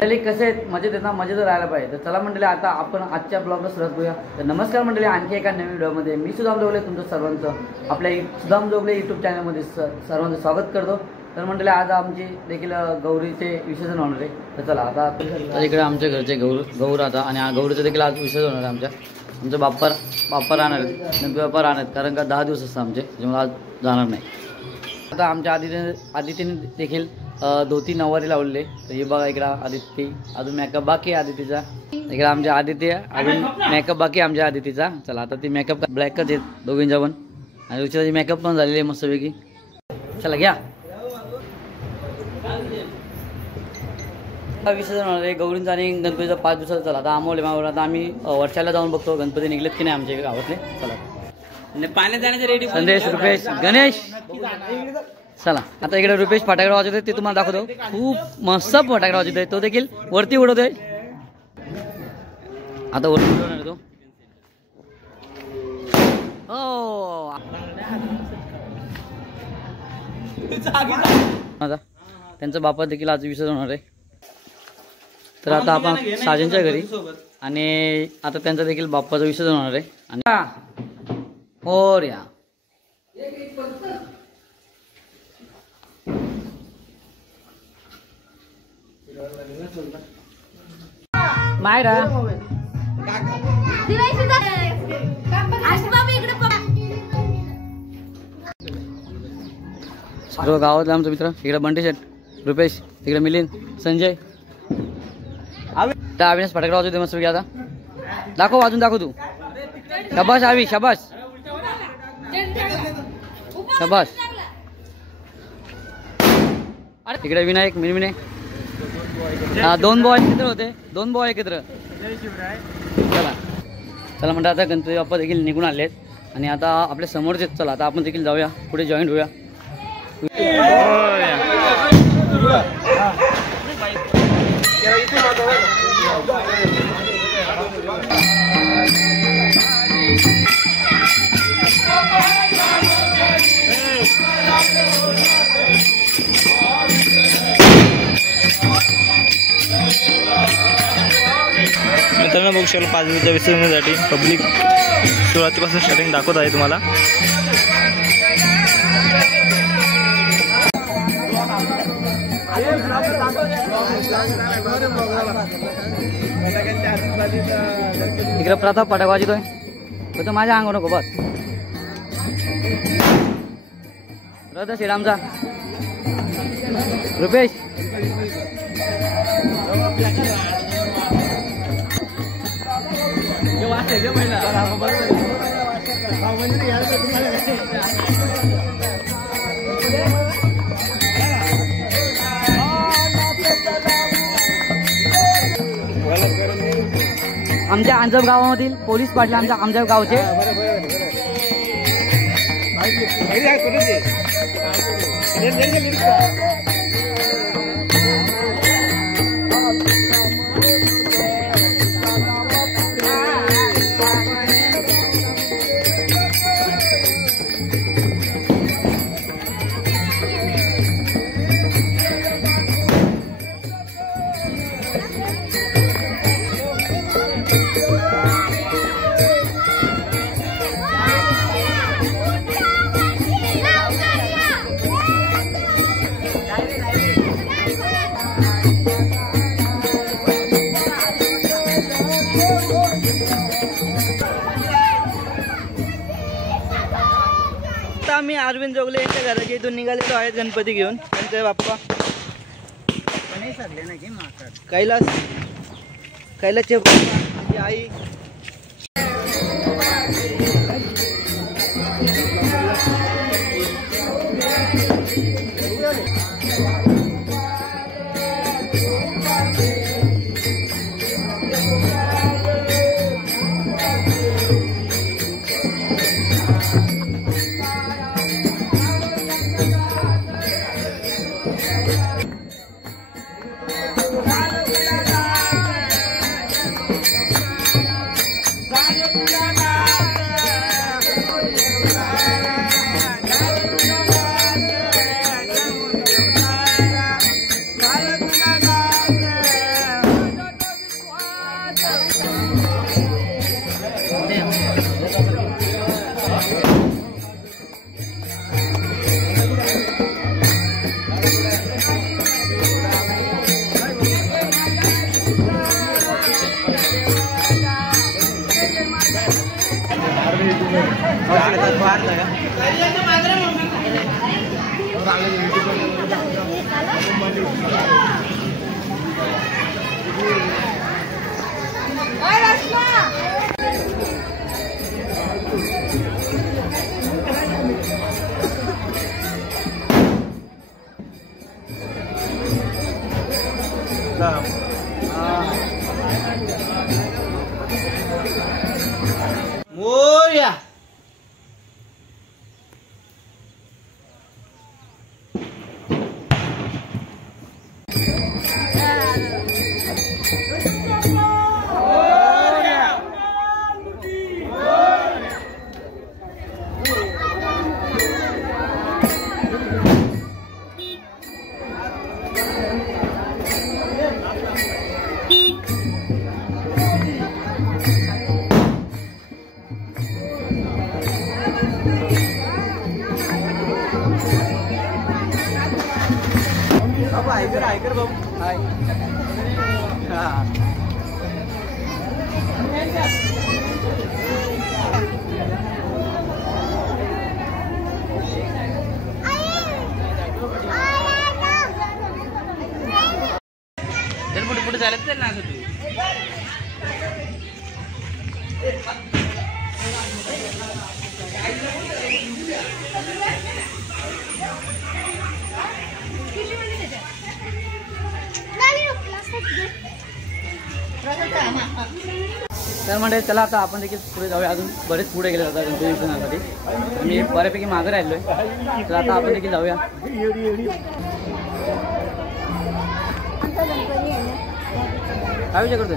कसे आहेत, मजेत येतात, मजेत राहायला पाहिजे. तर चला मंडळी, आता आपण आजच्या ब्लॉगला सुरुवात करूया. तर नमस्कार मंडळी, आणखी एका नवीन व्हिडिओमध्ये मी सुदाम जोगले तुमचं सर्वांचं आपल्या सुदाम जोगले यूट्यूब चॅनलमध्ये सर्वांचं स्वागत करतो. तर मंडळी, आज आमची देखील गौरीचे विसर्जन होणार आहे. तर चला आता इकडे आमच्या घरचे गौर आता आणि गौरीचं देखील आज विसर्जन होणार आहे. आमचं बाप्पा राहणार आहेत, गणपती बाप्पा राहणार आहेत, कारण का 10 दिवस असतात आमचे, त्याच्यामुळे आज जाणार नाही. आता आमच्या आदितीने देखील धोती नऊवारी लावलेले. तर हे बघा इकडं आदिती, अजून मेकअप बाकी आहे आदितीचा. इकडे आमच्या आदिती अजून मेकअप बाकी आमच्या आदितीचा. चला आता ती मेकअप ब्लॅकच आहेत दोघींच्या पण, आणि रुचिताची मेकअप पण झालेली आहे मस्तपैकी. चला घ्या विसर्जन होणार आहे गौरींचा आणि गणपतीचा 5 दिवसाचा. चला आता आमोले मागून आता आम्ही वर्षाला जाऊन बघतो गणपती निघलेत की नाही आमच्या गावातले. चला पाण्यात जाण्याचे रेडी. संदेश, रुपेश, गणेश, चला आता इकडे रुपेश फटाकडे वाजवतोय, ते तुम्हाला दाखवतो. खूप मस्त फटाकडे वाजवतोय, तो देखील वरती उडवतोय. आता वरती उडवणार तो. हो आता त्यांचा बाप्पा देखील आज विसर्जन होणार आहे. तर आता आपण साजनच्या घरी, आणि आता त्यांचा देखील बाप्पाचं विसर्जन होणार आहे. आणि हो रे मायरा सर्व गावातले आमचा मित्र. इकडे बंटी शेट, रुपेश, तिकडे मिलिंद, संजय. त्या अविनाश फटाकडे वाजवते मस्त. आता दाखव, वाजून दाखव तू. शाबास आवी, शाबास शाबास. तिकडे विनायक, मिनमिने, 2 बॉय एकत्र होते, 2 बॉय एकत्र. चला चला म्हणतात आता गणपती बाप्पा देखील निघून आले आहेत आणि आता आपल्या समोरच आहेत. चला आता आपण देखील जाऊया, पुढे जॉईंट होऊया. मित्रांनो बघू शकाल 5 दिवसाच्या विसर्जनासाठी पब्लिक सुरुवातीपासून स्टार्टिंग दाखवत आहे तुम्हाला. इकडे प्रताप फटाका वाजतोय, तो माझ्या अंगावर नको बस. रथ श्रीरामचा, रुपेश, आमच्या अंजप गावामधील पोलीस पाटील आमच्या अंजप गावचे. आम्ही अरविंद जोगले यांच्या घराच्या इथून निघालेलो आहेत गणपती घेऊन. त्यांचे बाप्पा कैलासचे आई. मोरया ऐकर भाऊ पुढे पुढे झालं तर ना असं तू तर म्हणजे चला आता आपण देखील पुढे जाऊया. अजून बरेच पुढे गेले जातात गणपती विसर्जनासाठी. मी बऱ्यापैकी मागे राहिलोय. तर आता आपण देखील जाऊया. काय विचार करतोय?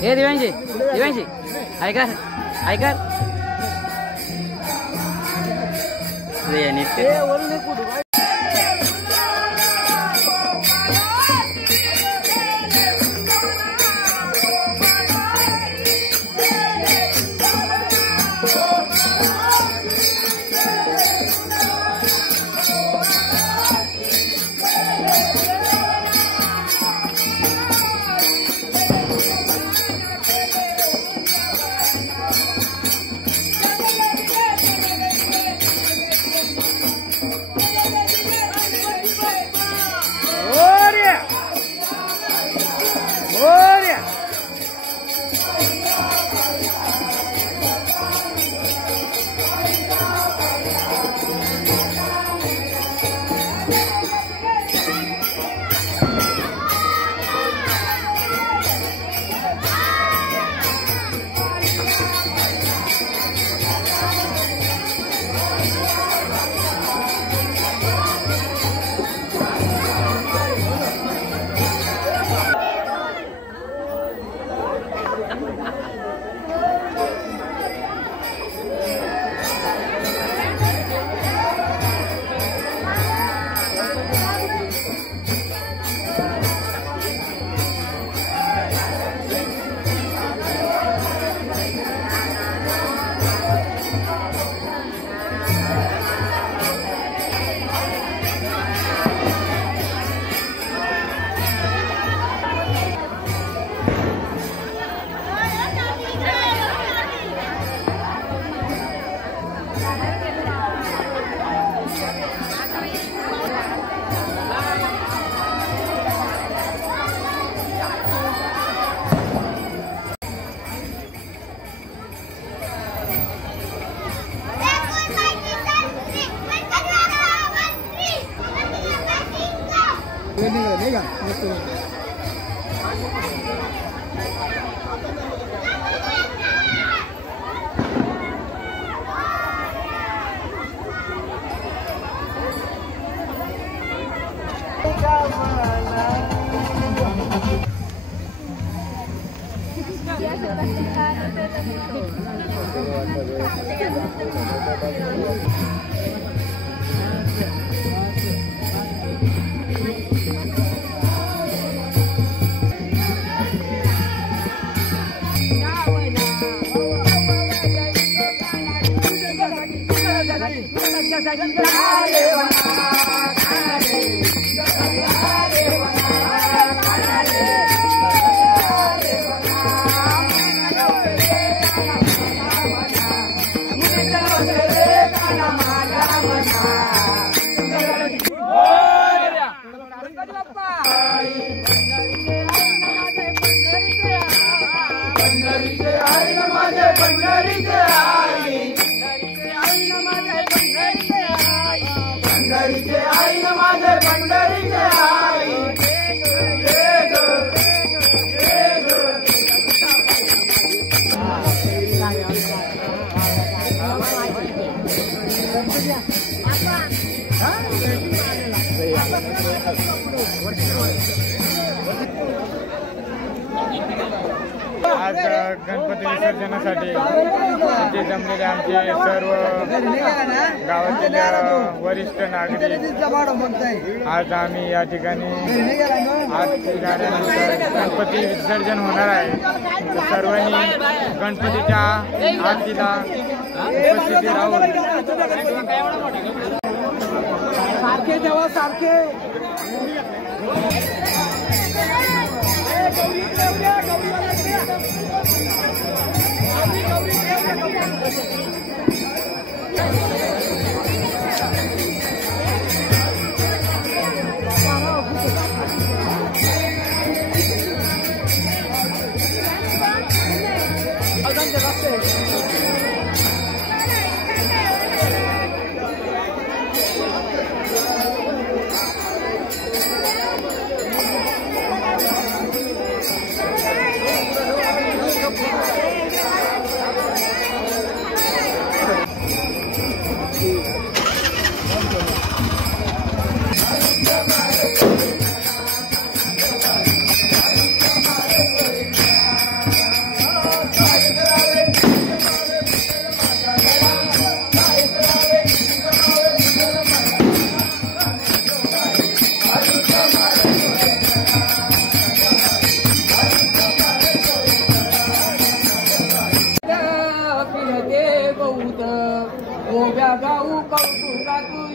हे दिव्यांशी दिव्यांशी ऐका ऐका Saya आज गणपती विसर्जनासाठी इथे जमलेले आमचे सर्व गावातील वरिष्ठ नागरिक, आज आम्ही या ठिकाणी आज झाल्यानंतर गणपती विसर्जन होणार आहे. सर्वांनी गणपतीच्या आरतीला उपस्थिती राहून सारखे जेव्हा सारखे गोव्या गाऊ कौतुका तू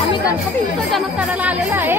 आम्ही गणपती विसर्जन करायला आलेलो आहे.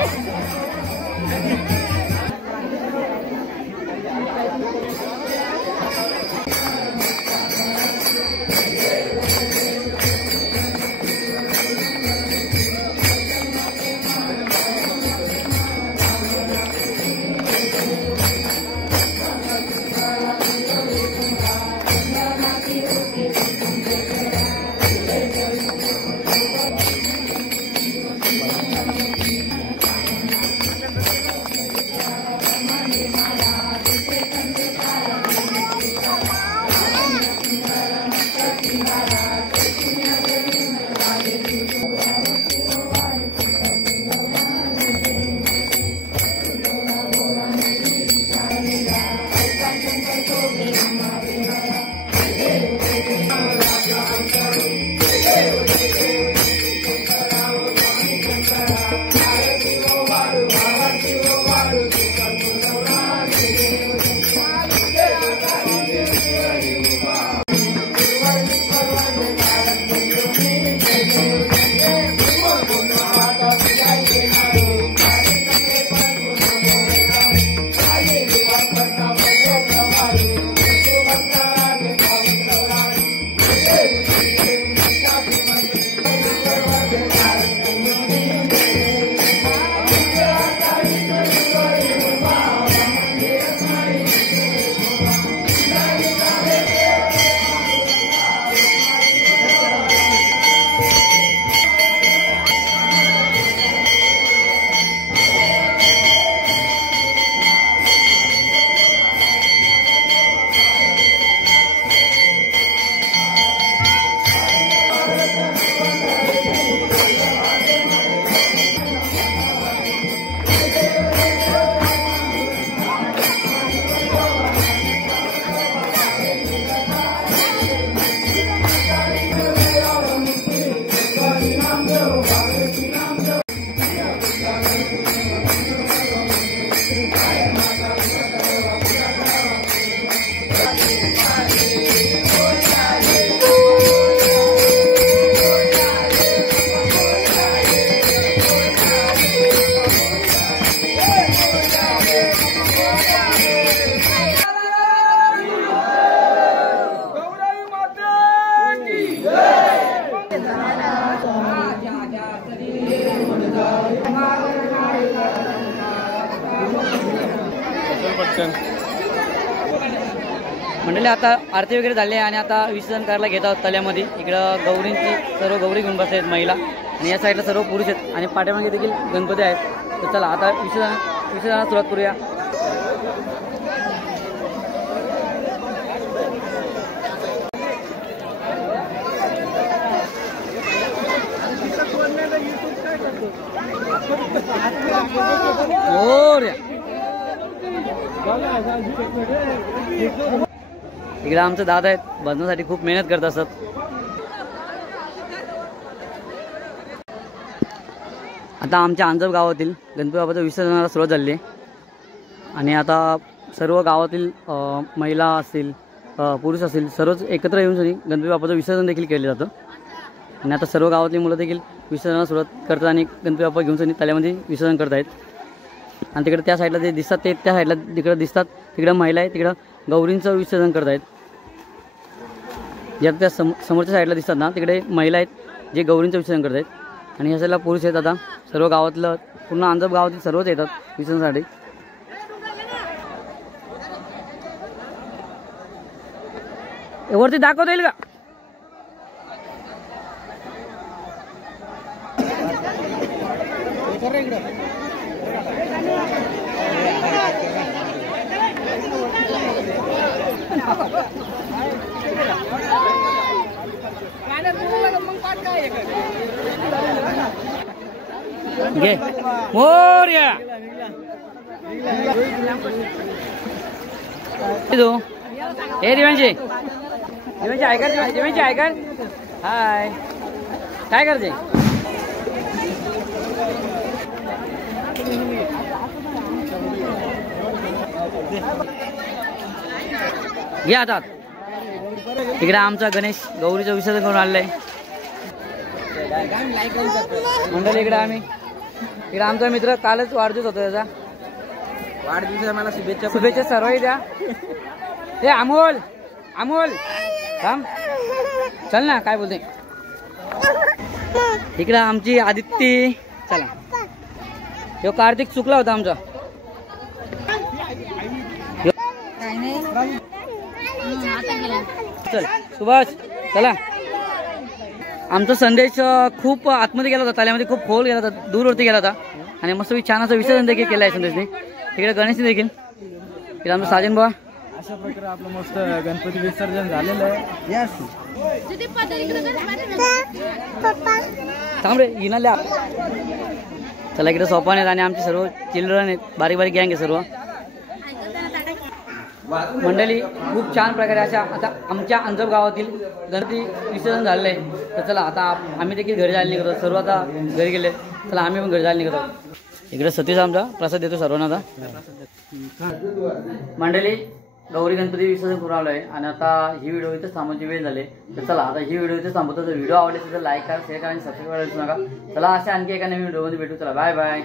मंडळी आता आरती वगैरे झाली आहे आणि आता विसर्जन करायला घेत आहोत तल्यामध्ये. इकडं गौरींची सर्व गौरी घेऊन बसले आहेत महिला आणि या साईडला सर्व पुरुष आहेत आणि पाठीमागे देखील गणपती आहेत. तर चला आता विसर्जनाला सुरुवात करूया. इकडे आमचे दादा आहेत, भजनासाठी खूप मेहनत करत असतात. आता आमच्या अंजप गावातील गणपती बाप्पाच्या विसर्जनाला सुरुवात झाली आहे आणि आता सर्व गावातील महिला असतील पुरुष असतील सर्वच एकत्र येऊन गणपती बाप्पाचं विसर्जन देखील केलं जातं. आणि आता सर्व गावातली मुलं देखील विसर्जनाला सुरुवात करतात आणि गणपती बाप्पा घेऊन तल्यामध्ये विसर्जन करत आहेत. आणि तिकडे त्या साईडला जे दिसतात ते त्या साईडला तिकडे दिसतात, तिकडं महिला आहेत, तिकडं गौरींचं विसर्जन करत आहेत. ज्या त्या समोरच्या साईडला दिसतात ना तिकडे महिला आहेत जे गौरींचं विसर्जन करत आहेत आणि ह्या साईडला पुरुष आहेत. आता सर्व गावातलं पूर्ण अंजप गावातील सर्वच येतात विसर्जनासाठी. वरती दाखवता येईल का? घे मोरया हे दिव्यांची ऐकर हाय काय करते? घे आता. इकडे आमचा गणेश गौरीचं विसर्जन करून आलेलं आहे. मंडळी इकडे आमचा मित्र कालच वाढदिवस होता त्याचा. वाढदिवसाला मला शुभेच्छा सर्वही द्या. हे अमोल थांब चल ना, काय बोलते. इकडं आमची आदित्य. चला यो कार्तिक चुकला होता आमचा. चल सुभाष चला. आमचा संदेश खूप आतमध्ये गेला होता, ताल्यामध्ये खूप खोल गेला होता, दूरवरती गेला होता आणि मस्त छान असं विसर्जन देखील केलं आहे संदेशने. तिकडे गणेशने देखील. इकडे आमचं साजन बाबा. अशा प्रकारे आपलं मस्त गणपती विसर्जन झालेलं आहे. यस थांब रे इनाल्या. चला इकडे सोपान आहेत आणि आमचे सर्व चिल्ड्रन आहेत, बारीक बारीक गँग आहे सर्व. मंडळी खूप छान प्रकारे अशा आता आमच्या अंजप गावातील गणपती विसर्जन झालेलं आहे. तर चला आता आम्ही देखील घरी जायला निघतो. सर्व आता घरी गेले. चला आम्ही पण घरी जायला निघतो. इकडे सतीश आमचा प्रसाद देतो सर्वांना. आता मंडळी गौरी गणपती विसर्जन करून आलो आहे आणि आता ही व्हिडिओ इथेच थांबवायची वेळ झाली. तर चला आता ही व्हिडिओ इथेच थांबवतो. जर व्हिडिओ आवडले तर लाईक करा, शेअर करा आणि सबस्क्राईब करायला विसरू नका. चला अशा आणखी एका नवीन व्हिडिओमध्ये भेटू. चला बाय बाय.